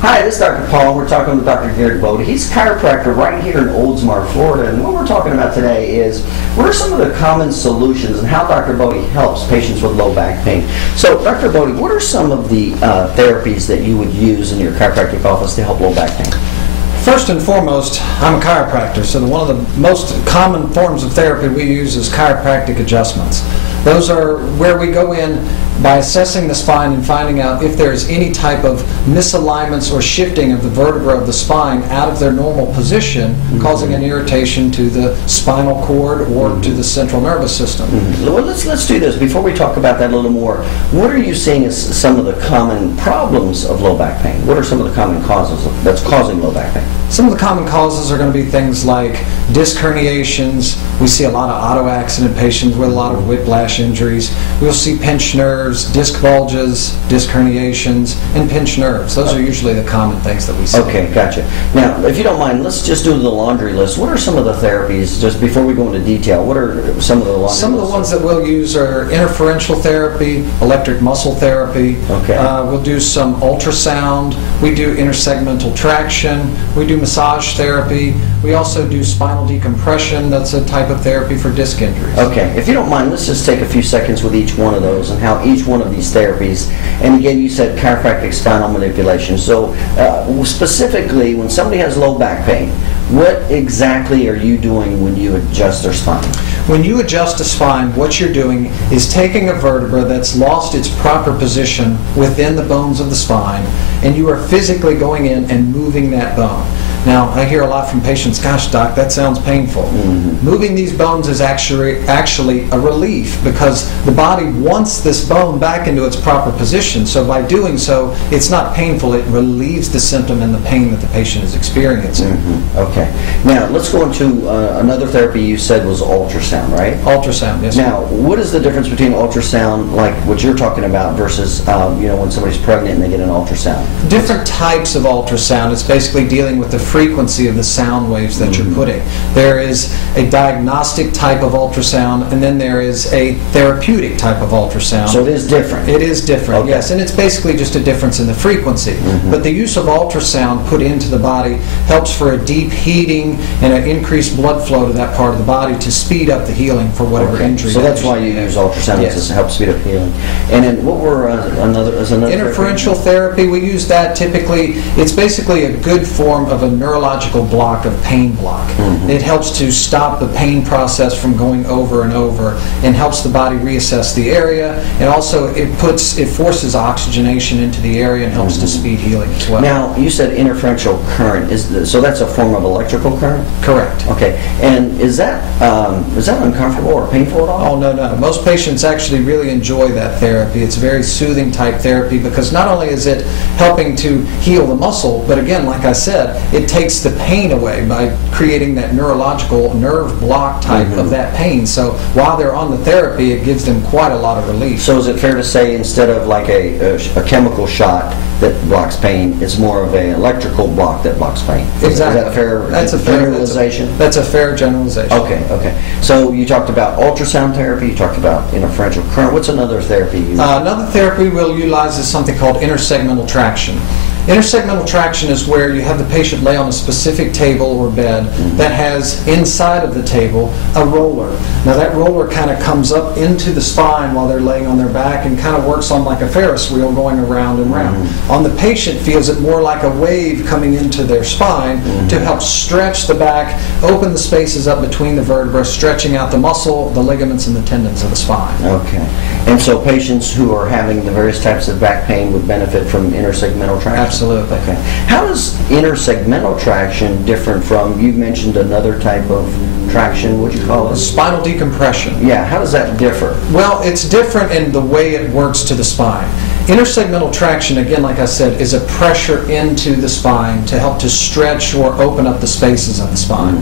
Hi, this is Dr. Paul. We're talking with Dr. Gary Bode. He's a chiropractor right here in Oldsmar, Florida. And what we're talking about today is what are some of the common solutions and how Dr. Bode helps patients with low back pain. So, Dr. Bode, what are some of the therapies that you would use in your chiropractic office to help low back pain? First and foremost, I'm a chiropractor, so one of the most common forms of therapy we use is chiropractic adjustments. Those are where we go in by assessing the spine and finding out if there's any type of misalignments or shifting of the vertebra of the spine out of their normal position, causing an irritation to the spinal cord or to the central nervous system. Well, let's do this. Before we talk about that a little more, what are you seeing as some of the common problems of low back pain? What are some of the common causes that's causing low back pain? Some of the common causes are going to be things like disc herniations. We see a lot of auto accident patients with a lot of whiplash injuries. We'll see pinched nerves, disc bulges, disc herniations, and pinched nerves. Those are usually the common things that we see. Okay, gotcha. Now, if you don't mind, let's just do the laundry list. What are some of the therapies, just before we go into detail, what are some of the laundry lists? Some of the ones that we'll use are interferential therapy, electric muscle therapy. Okay. We'll do some ultrasound. We do intersegmental traction. We do massage therapy. We also do spinal decompression. That's a type of therapy for disc injuries. Okay. If you don't mind, let's just take a few seconds with each one of those and how each one of these therapies, and again, you said chiropractic spinal manipulation. So specifically, when somebody has low back pain, what exactly are you doing when you adjust their spine? When you adjust a spine, what you're doing is taking a vertebra that's lost its proper position within the bones of the spine, and you are physically going in and moving that bone. Now, I hear a lot from patients, gosh, doc, that sounds painful. Moving these bones is actually a relief because the body wants this bone back into its proper position. So by doing so, it's not painful. It relieves the symptom and the pain that the patient is experiencing. Okay. Now, let's go into another therapy you said was ultrasound, right? Ultrasound, yes. Now, what is the difference between ultrasound, like what you're talking about, versus when somebody's pregnant and they get an ultrasound? Different types of ultrasound. It's basically dealing with the frequency of the sound waves that you're putting. There is a diagnostic type of ultrasound, and then there is a therapeutic type of ultrasound. So it is different? It is different, okay. Yes, and it's basically just a difference in the frequency. But the use of ultrasound put into the body helps for a deep heating and an increased blood flow to that part of the body to speed up the healing for whatever injury. So that's why you use ultrasound, yes, to help speed up healing. And then what were another interferential therapy? We use that typically. It's basically a good form of a neurological block of pain block. It helps to stop the pain process from going over and over and helps the body reassess the area, and also it forces oxygenation into the area and helps to speed healing as well. Now, you said interferential current. So that's a form of electrical current? Correct. Okay. And is that uncomfortable or painful at all? Oh, no. Most patients actually really enjoy that therapy. It's a very soothing type therapy because not only is it helping to heal the muscle, but again, like I said, it takes the pain away by creating that neurological nerve block type of that pain. So while they're on the therapy, it gives them quite a lot of relief. So is it fair to say instead of like a chemical shot that blocks pain, it's more of an electrical block that blocks pain? Exactly. Is that a fair generalization? That's a fair generalization. Okay. So you talked about ultrasound therapy, you talked about interferential current. What's another therapy you use? Another therapy we'll utilize is something called intersegmental traction. Intersegmental traction is where you have the patient lay on a specific table or bed that has inside of the table a roller. Now that roller kind of comes up into the spine while they're laying on their back and kind of works on like a Ferris wheel going around and round. On the patient, feels it more like a wave coming into their spine to help stretch the back, open the spaces up between the vertebrae, stretching out the muscle, the ligaments, and the tendons of the spine. Okay. And so patients who are having the various types of back pain would benefit from intersegmental traction? Absolutely. Okay. How is intersegmental traction different from, you mentioned another type of traction, what'd you call it? Spinal decompression. Yeah, how does that differ? Well, it's different in the way it works to the spine. Intersegmental traction, again, like I said, is a pressure into the spine to help to stretch or open up the spaces of the spine.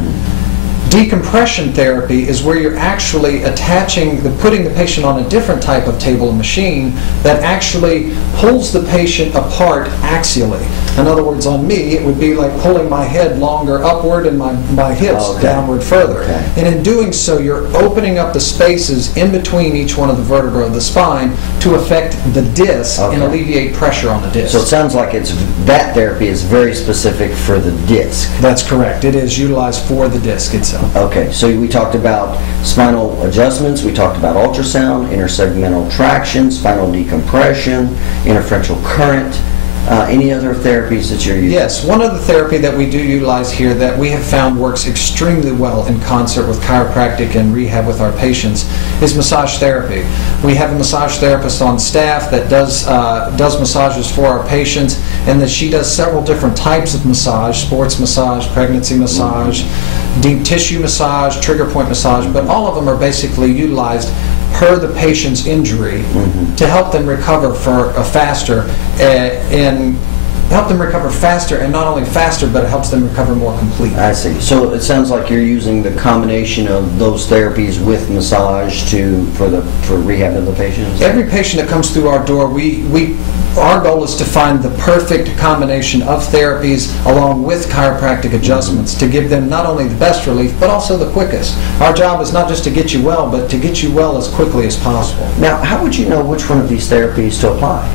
Decompression therapy is where you're actually putting the patient on a different type of table and machine that actually pulls the patient apart axially. In other words, on me, it would be like pulling my head longer upward and my hips downward further. Okay. And in doing so, you're opening up the spaces in between each one of the vertebrae of the spine to affect the disc and alleviate pressure on the disc. So it sounds like that therapy is very specific for the disc. That's correct. It is utilized for the disc itself. Okay, so we talked about spinal adjustments, we talked about ultrasound, intersegmental traction, spinal decompression, interferential current. Any other therapies that you're using? Yes, one other therapy that we do utilize here that we have found works extremely well in concert with chiropractic and rehab with our patients is massage therapy. We have a massage therapist on staff that does massages for our patients, and that she does several different types of massage: sports massage, pregnancy massage, deep tissue massage, trigger point massage, but all of them are basically utilized per the patient's injury to help them recover faster and help them recover faster, and not only faster, but it helps them recover more completely. I see. So it sounds like you're using the combination of those therapies with massage for rehab of the patients? Every patient that comes through our door, our goal is to find the perfect combination of therapies along with chiropractic adjustments to give them not only the best relief, but also the quickest. Our job is not just to get you well, but to get you well as quickly as possible. Now, how would you know which one of these therapies to apply?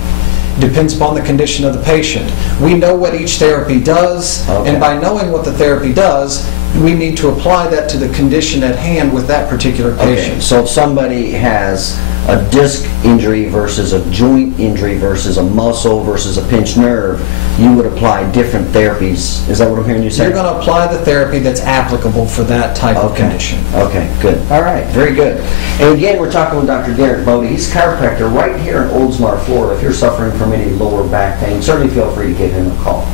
Depends upon the condition of the patient. We know what each therapy does, and by knowing what the therapy does, we need to apply that to the condition at hand with that particular patient. Okay. So if somebody has a disc injury versus a joint injury versus a muscle versus a pinched nerve, you would apply different therapies. Is that what I'm hearing you say? You're going to apply the therapy that's applicable for that type of condition. Okay, good. All right, very good. And again, we're talking with Dr. Garrett Bode. He's a chiropractor right here in Oldsmar, Florida. If you're suffering from any lower back pain, certainly feel free to give him a call.